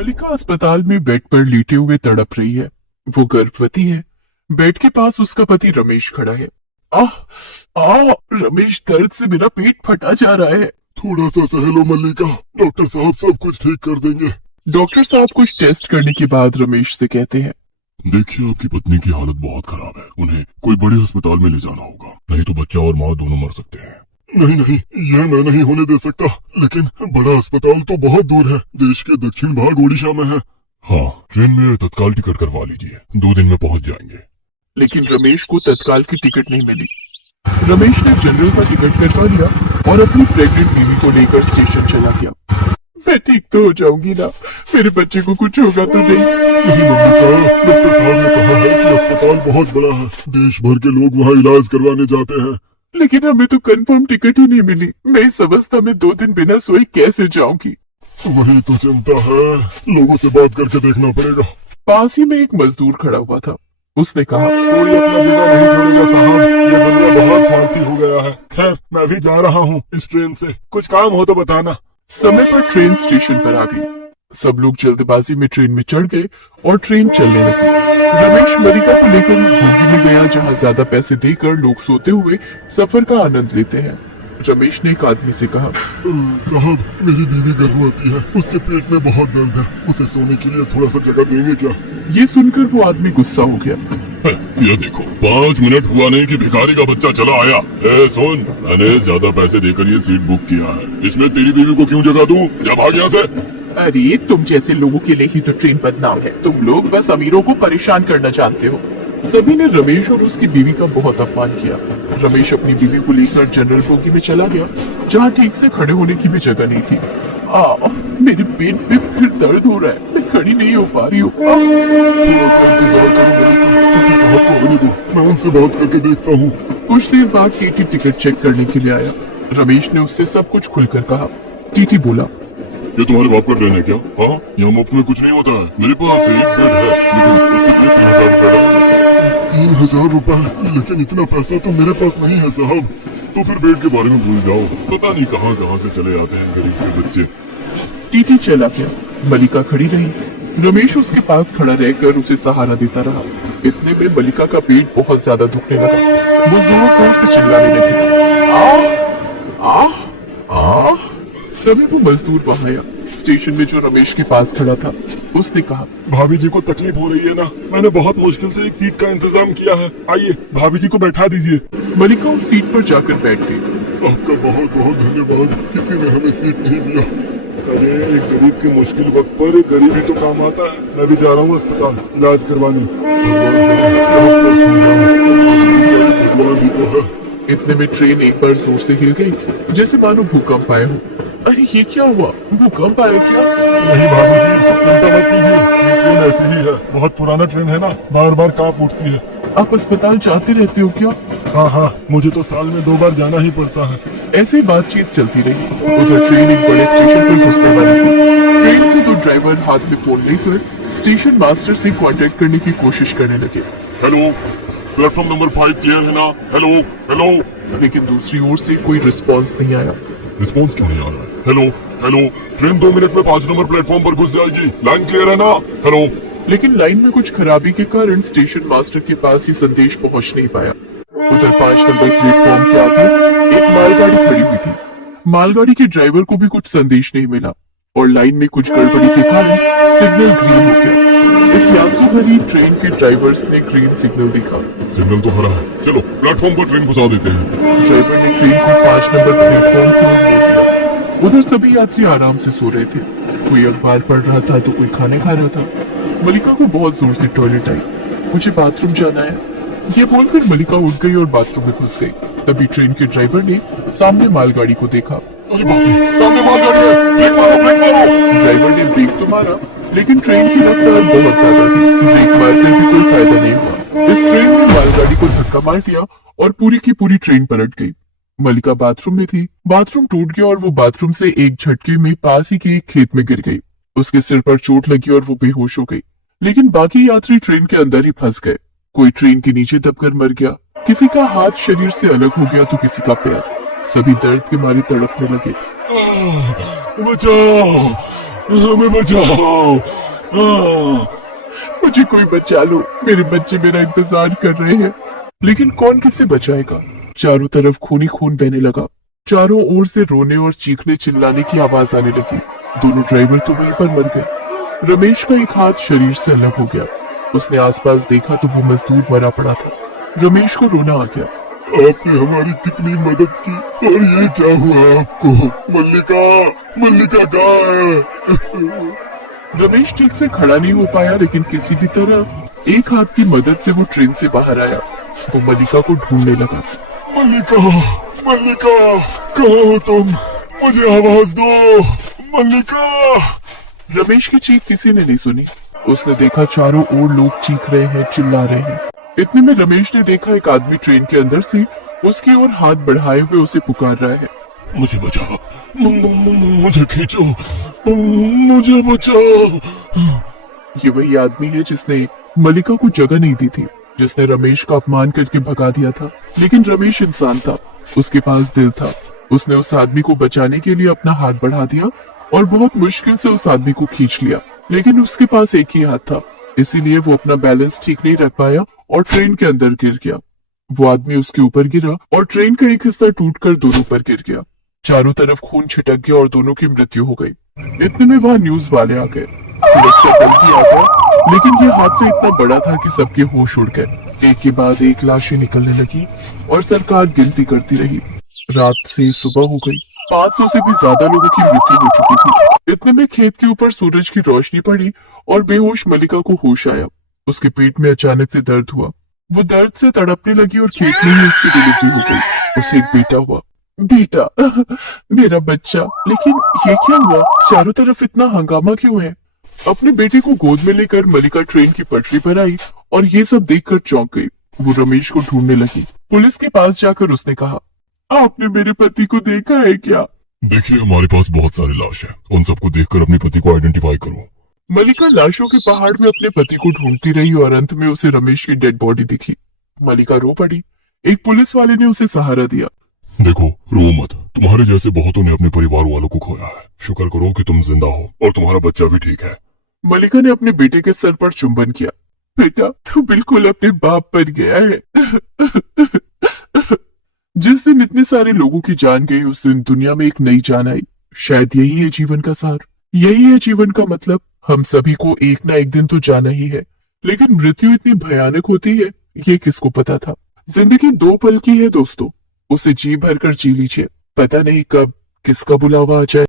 मलिका अस्पताल में बेड पर लेटे हुए तड़प रही है। वो गर्भवती है। बेड के पास उसका पति रमेश खड़ा है। आह आह रमेश, दर्द से मेरा पेट फटा जा रहा है। थोड़ा सा सह लो मल्लिका, डॉक्टर साहब सब कुछ ठीक कर देंगे। डॉक्टर साहब कुछ टेस्ट करने के बाद रमेश से कहते हैं, देखिए आपकी पत्नी की हालत बहुत खराब है, उन्हें कोई बड़े अस्पताल में ले जाना होगा, नहीं तो बच्चा और माँ दोनों मर सकते हैं। नहीं नहीं, यह मैं नहीं होने दे सकता, लेकिन बड़ा अस्पताल तो बहुत दूर है, देश के दक्षिण भाग ओडिशा में है। हाँ, ट्रेन में तत्काल टिकट करवा लीजिए, 2 दिन में पहुंच जाएंगे। लेकिन रमेश को तत्काल की टिकट नहीं मिली। रमेश ने जनरल का टिकट करवा लिया और अपनी प्रेग्नेंट बीवी को लेकर स्टेशन चला गया। मैं ठीक तो हो जाऊंगी ना, मेरे बच्चे को कुछ होगा तो नहीं? नहीं मल्लिका, डॉक्टर साहब ने कहा है कि अस्पताल बहुत बड़ा है, देश भर के लोग वहाँ इलाज करवाने जाते हैं। लेकिन हमें तो कंफर्म टिकट ही नहीं मिली। मैं इस अवस्था में 2 दिन बिना सोए कैसे जाऊंगी? वही तो चिंता है, लोगों से बात करके देखना पड़ेगा। पास ही में एक मजदूर खड़ा हुआ था। उसने कहा, कोई अपना जगह नहीं छोड़ेगा साहब, ये दुनिया बहुत फालतू हो गया है। खैर मैं भी जा रहा हूँ इस ट्रेन से, कुछ काम हो तो बताना। समय पर ट्रेन स्टेशन पर आ गई। सब लोग जल्दबाजी में ट्रेन में चढ़ गए और ट्रेन चलने लगी। रमेश मलिका को लेकर उस बोगी में गया जहाँ ज्यादा पैसे देकर लोग सोते हुए सफर का आनंद लेते हैं। रमेश ने एक आदमी से कहा, साहब मेरी बीवी गर्भवती है, उसके पेट में बहुत दर्द है, उसे सोने के लिए थोड़ा सा जगह देंगे क्या? ये सुनकर वो आदमी गुस्सा हो गया। ये देखो, 5 मिनट हुआ नहीं कि भिखारी का बच्चा चला आया। सुन, मैंने ज्यादा पैसे देकर ये सीट बुक किया है, इसमें तेरी बीवी को क्यों जगह दूं? जा भाग यहाँ से। अरे तुम जैसे लोगों के लिए ही तो ट्रेन बदनाम है, तुम लोग बस अमीरों को परेशान करना जानते हो। सभी ने रमेश और उसकी बीवी का बहुत अपमान किया। रमेश अपनी बीवी को लेकर जनरल बोगी में चला गया, जहाँ ठीक से खड़े होने की भी जगह नहीं थी। मेरे पेट में फिर दर्द हो रहा है, मैं खड़ी नहीं हो पा रही हूँ। थोड़ा सा इंतजार करो मलिका, साहब को आने दो, मैं उनसे बात करके देखता हूँ। कुछ देर बाद टीटी टिकट चेक करने के लिए आया। रमेश ने उससे सब कुछ खुलकर कहा। टीटी बोला, ये तुम्हारे बाप का ट्रेन है क्या? हाँ, यहाँ मुफ्त में कुछ नहीं होता है, मेरे पास एक बेड है, लेकिन उसके लिए 3000 रुपए। 3000 रुपए? लेकिन इतना पैसा तो मेरे पास नहीं है साहब। तो फिर बेड के बारे में भूल जाओ, पता नहीं कहाँ कहाँ से चले आते हैं गरीब के बच्चे। टीटी चला गया। मलिका खड़ी रही। रमेश उसके पास खड़ा रहकर उसे सहारा देता रहा। इतने में मलिका का पेट बहुत ज्यादा दुखने लगा। वो जोर जोर से चिल्लाने लगी, आह आह आह। तभी वो मजदूर वहां आया। स्टेशन में जो रमेश के पास खड़ा था, उसने कहा, भाभी जी को तकलीफ हो रही है ना, मैंने बहुत मुश्किल से एक सीट का इंतजाम किया है, आइए भाभी जी को बैठा दीजिए। मलिका उस सीट पर जाकर बैठ गई। आपका बहुत बहुत धन्यवाद, किसी ने हमें सीट नहीं दिया। अरे एक गरीब के मुश्किल वक्त पर गरीब ही तो काम आता है। मैं भी जा रहा हूँ अस्पताल इलाज करवाने। इतने में ट्रेन एक बार जोर से हिल गई, जैसे मानो भूकंप आया हो। अरे ये क्या हुआ, भूकंप आया क्या? नहीं भाभी जी, चिंता मत कीजिए, ये ट्रेन ऐसी ही है, बहुत पुराना ट्रेन है ना, बार बार कांप उठती है। आप अस्पताल जाते रहते हो क्या? हाँ हाँ, मुझे तो साल में 2 बार जाना ही पड़ता है। ऐसी बातचीत चलती रही। उधर ट्रेन एक बड़े स्टेशन पर घुसने वाली थी। ट्रेन के 2 ड्राइवर हाथ में फोन लेकर स्टेशन मास्टर से कांटेक्ट करने की कोशिश करने लगे। हेलो, प्लेटफॉर्म नंबर 5 क्लियर है ना? Hello hello. लेकिन दूसरी ओर से कोई रिस्पांस नहीं आया। रिस्पांस क्यों नहीं आ रहा है? हेलो हेलो, ट्रेन 2 मिनट में 5 नंबर प्लेटफॉर्म पर घुस जाएगी, लाइन क्लियर है ना? हेलो। लेकिन लाइन में कुछ खराबी के कारण स्टेशन मास्टर के पास ये संदेश पहुंच नहीं पाया। उधर 5 नंबर प्लेटफॉर्म के आगे एक मालगाड़ी खड़ी हुई थी। मालगाड़ी के ड्राइवर को भी कुछ संदेश नहीं मिला और लाइन में कुछ गड़बड़ी के कारण सिग्नल ग्रीन हो गया। इस यात्री भरी ट्रेन के ड्राइवर्स ने ग्रीन सिग्नल दिखा। सिग्नल तो हरा है, चलो प्लेटफॉर्म पर ट्रेन घुसा देते हैं। ड्राइवर ने ट्रेन को 5 नंबर प्लेटफॉर्म की ओर मोड़ दिया। उधर सभी यात्री आराम से सो रहे थे। कोई अखबार पढ़ रहा था तो कोई खाने खा रहा था। मलिका को बहुत जोर से टॉयलेट आई। मुझे बाथरूम जाना है, ये बोलकर मलिका उठ गई और बाथरूम में घुस गई। तभी ट्रेन के ड्राइवर ने सामने मालगाड़ी को देखा। अरे बाप रे, सामने मालगाड़ी है, ब्रेक मारो ब्रेक मारो। ड्राइवर ने ब्रेक तो मारा, लेकिन ट्रेन की रफ्तार बहुत ज्यादा थी। ब्रेक मारकर भी कोई फायदा नहीं हुआ। इस ट्रेन ने मालगाड़ी को धक्का मार दिया और पूरी की पूरी ट्रेन पलट गई। मलिका बाथरूम में थी। बाथरूम टूट गया और वो बाथरूम से एक झटके में पास ही के एक खेत में गिर गई। उसके सिर पर चोट लगी और वो बेहोश हो गई। लेकिन बाकी यात्री ट्रेन के अंदर ही फंस गए। कोई ट्रेन के नीचे दबकर मर गया, किसी का हाथ शरीर से अलग हो गया तो किसी का पैर। सभी दर्द के मारे तड़पने लगे। बचाओ हमें बचाओ। हाँ। मुझे कोई बचा लो, मेरे बच्चे मेरा इंतजार कर रहे हैं। लेकिन कौन किसे बचाएगा? चारों तरफ खून ही खून बहने लगा। चारों ओर से रोने और चीखने चिल्लाने की आवाज आने लगी। दोनों ड्राइवर तो वहीं पर मर गए। रमेश का एक हाथ शरीर से अलग हो गया। उसने आसपास देखा तो वो मजदूर मरा पड़ा था। रमेश को रोना आ गया। आपने हमारी कितनी मदद की और ये क्या हुआ आपको? मल्लिका, मल्लिका कहाँ है? रमेश ठीक से खड़ा नहीं हो पाया, लेकिन किसी भी तरह एक हाथ की मदद से वो ट्रेन से बाहर आया। वो मल्लिका को ढूंढने लगा। मल्लिका, मल्लिका, कहाँ हो तुम? मुझे आवाज दो, मल्लिका। रमेश की चीख किसी ने नहीं सुनी। उसने देखा चारों ओर लोग चीख रहे हैं, चिल्ला रहे हैं। इतने में रमेश ने देखा एक आदमी ट्रेन के अंदर से उसकी ओर हाथ बढ़ाए हुए उसे पुकार रहा है। मुझे बचाओ, मुझे खींचो, मुझे बचाओ। ये वही आदमी है जिसने मल्लिका को जगह नहीं दी थी, जिसने रमेश का अपमान करके भगा दिया था। लेकिन रमेश इंसान था, उसके पास दिल था। उसने उस आदमी को बचाने के लिए अपना हाथ बढ़ा दिया और बहुत मुश्किल से उस आदमी को खींच लिया। लेकिन उसके पास एक ही हाथ था, इसीलिए वो अपना बैलेंस ठीक नहीं रख पाया और ट्रेन के अंदर गिर गया। वो आदमी उसके ऊपर गिरा और ट्रेन का एक हिस्सा टूटकर दोनों पर गिर गया। चारों तरफ खून छिटक गया और दोनों की मृत्यु हो गई। इतने में वहां न्यूज वाले आ गए, सुरक्षा दल भी आ गया। लेकिन ये हादसा इतना बड़ा था कि सबके होश उड़ गए। एक के बाद एक लाशें निकलने लगी और सरकार गिनती करती रही। रात से सुबह हो गई। 500 से भी ज्यादा लोगों की मृत्यु हो चुकी थी। इतने में खेत के ऊपर सूरज की रोशनी पड़ी और बेहोश मल्लिका को होश आया। उसके पेट में अचानक से दर्द हुआ। वो दर्द से तड़पने लगी और खेत में ही उसकी डिलीवरी हो गई। उसे एक बेटा हुआ। बेटा, मेरा बच्चा। लेकिन ये क्या हुआ? चारों तरफ इतना हंगामा क्यों है? अपने बेटे को गोद में लेकर मल्लिका ट्रेन की पटरी पर आई और ये सब देखकर चौंक गई। वो रमेश को ढूंढने लगी। पुलिस के पास जाकर उसने कहा, आपने मेरे पति को देखा है क्या? देखिए, हमारे पास बहुत सारी लाश है, उन सबको देखकर अपने पति को आइडेंटिफाई करो। मल्लिका लाशों के पहाड़ में अपने पति को ढूंढती रही और अंत में उसे रमेश की डेड बॉडी दिखी। मल्लिका रो पड़ी। एक पुलिस वाले ने उसे सहारा दिया। देखो, रो मत, तुम्हारे जैसे बहुतों ने अपने परिवार वालों को खोया है। शुक्र करो कि तुम जिंदा हो और तुम्हारा बच्चा भी ठीक है। मल्लिका ने अपने बेटे के सर पर चुंबन किया। बेटा, तू बिल्कुल अपने बाप पर गया है। जिस दिन इतने सारे लोगों की जान गई, उस दिन दुनिया में एक नई जान आई। शायद यही है जीवन का सार, यही है जीवन का मतलब। हम सभी को एक ना एक दिन तो जाना ही है, लेकिन मृत्यु इतनी भयानक होती है, ये किसको पता था। जिंदगी 2 पल की है दोस्तों, उसे जी भर कर जी लीजिए। पता नहीं कब किसका बुलावा आ जाए।